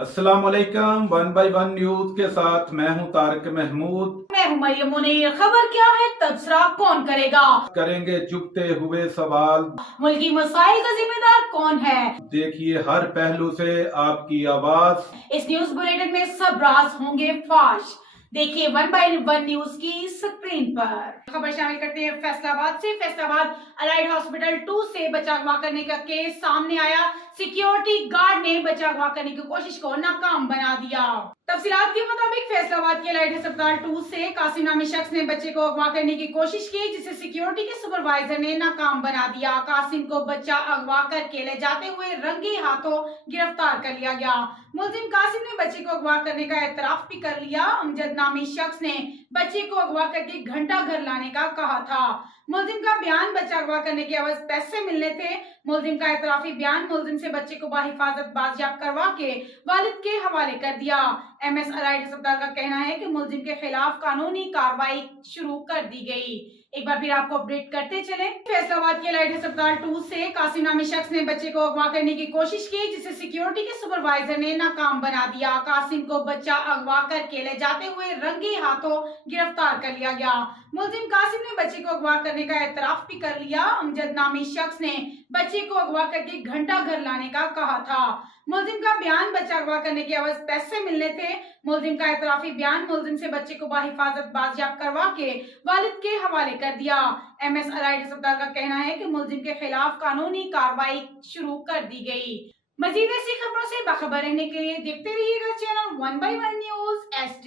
अस्सलाम वालेकुम। One by one news के साथ मैं हूं तारिक महमूद। मैं हूं मरियम मुनीर। खबर क्या है, तबसरा कौन करेगा? करेंगे चुभते हुए सवाल। मुल्की मसाइल का जिम्मेदार कौन है? देखिए हर पहलू से आपकी आवाज। इस न्यूज बुलेटिन में सब राज होंगे फाश। देखिए वन बाय वन न्यूज की स्क्रीन पर। खबर शामिल करते हैं फैसलाबाद से। फैसलाबाद अलाइड हॉस्पिटल 2 से बच्चा अगवा करने का केस सामने आया। सिक्योरिटी गार्ड ने बच्चा अगवा करने की कोशिश को नाकाम बना दिया। तफसीलात के मुताबिक फैसलाबाद के अलाइड अस्पताल 2 से कासिम नामी शख्स ने बच्चे को अगवा करने की कोशिश की, जिसे सिक्योरिटी के सुपरवाइजर ने नाकाम बना दिया। कासिम को बच्चा अगवा करके ले जाते हुए रंगे हाथों गिरफ्तार कर लिया गया। मुलजिम कासिम ने बच्चे को अगवा करने का एतराफ भी कर लिया। अमजद नामी शख्स ने बच्चे को अगवा करके घंटा घर लाने का कहा था। मुलजिम का बयान बच्चा अगवा करने के एवज पैसे मिलने थे। मुलजिम का एतराफी बयान मुलजिम से बच्चे को बाहिफाजत बाजियाब करवा के वालिद के हवाले कर दिया। एमएस अलाइड अस्पताल का कहना है कि मुलजिम के खिलाफ कानूनी कार्रवाई शुरू कर दी गई। एक बार फिर आपको अपडेट करते चले। फैसलाबाद के अलाइड अस्पताल 2 से कासिम नामी शख्स ने बच्चे को अगवा करने की कोशिश की, जिसे सिक्योरिटी के सुपरवाइजर ने नाकाम बना दिया। कासिम को बच्चा अगवा करके ले जाते हुए रंगे हाथों गिरफ्तार कर लिया गया। मुलजिम कासिम ने बच्चे को अगवा करने का एतराफ भी कर लिया। अमजद नामी शख्स ने बच्चे को अगवा करके घंटा घर लाने का कहा था। मुलजिम का बयान बच्चा अगवा करने के एवज पैसे मिलने थे। मुलजिम का एतराफी बयान मुलजिम से बच्चे को बाहिफाजत बाजियाब करवा के वालिद के हवाले कर दिया। एमएस अलाइड अस्पताल का कहना है कि मुलजिम के खिलाफ कानूनी कार्रवाई शुरू कर दी गई। मजीद ऐसी खबरों से बाखबर रहने के लिए देखते रहिएगा channel one by one news HD।